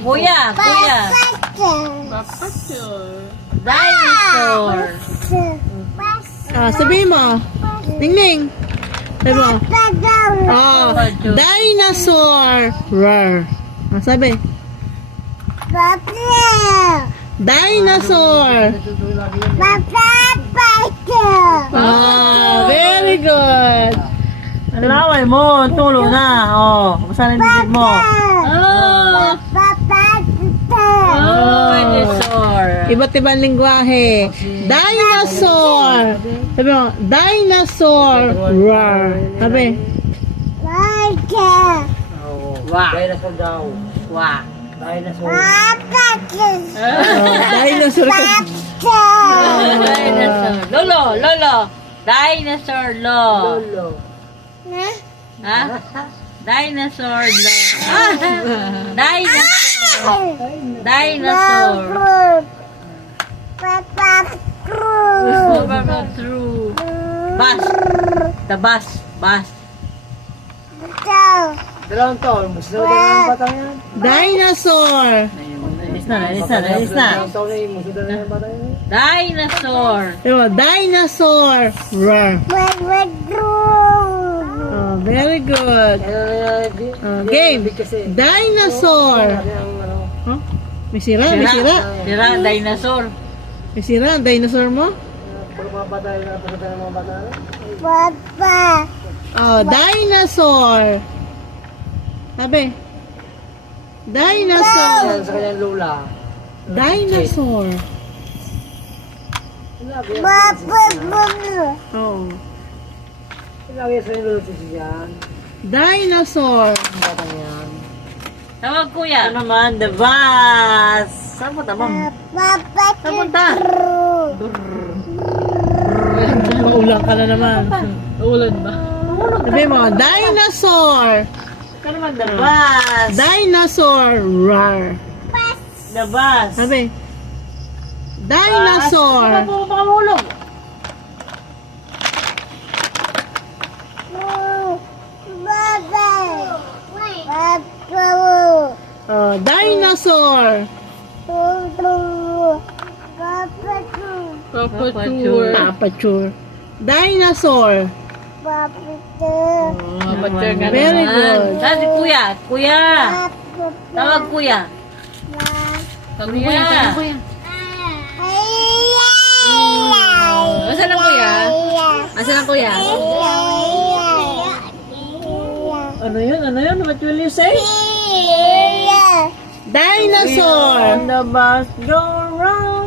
Kuya. Dinosaur. Sabihin mo. Ningning. Sabi mo. Dinosaur. Roar. Sabi. Dinosaur. Very good. Laway mo, tulo na. Basta yung bibig mo. Dinosaur. Iba't ibang lingwahe. Dinosaur. Sabi mo, dinosaur. Roar. Sabi. Wah. Dinosaur daw. Wah. Dinosaur. Dinosaur ka. Dinosaur. Lolo. Dinosaur Lolo. Ha? Dinosaur Lo. Dinosaur. True. Bus. The bus. Dalawang taon. Mas daw dalawang batang yan. Dinosaur. Nalis na. Dinosaur. Dinosaur. Roar. Very good. Game. Dinosaur. May sira. Dinosaur. May sira ang dinosaur mo? Dinosaur. Sabi. Dinosaur. Sa kanyang lula. Dinosaur. Oh. Sinabi sa kanyang lula siya. Dinosaur. Tawag kuya. Ano naman, the bus. Saan punta, ma'am? Saan punta? Maulang ka na naman. Ulan ba? Sabi mo, dinosaur. Ano naman, the bus. Dinosaur. Roar. The bus. Sabi. Dinosaur. Baka makamulog. Dinosaur. Papature. Dinosaur. Very good. Saan si kuya? Kuya. Tawag kuya. Kuya. Asan ang kuya? Asan ang kuya? Ano yun? What will you say? Dinosaur. And the bus go round.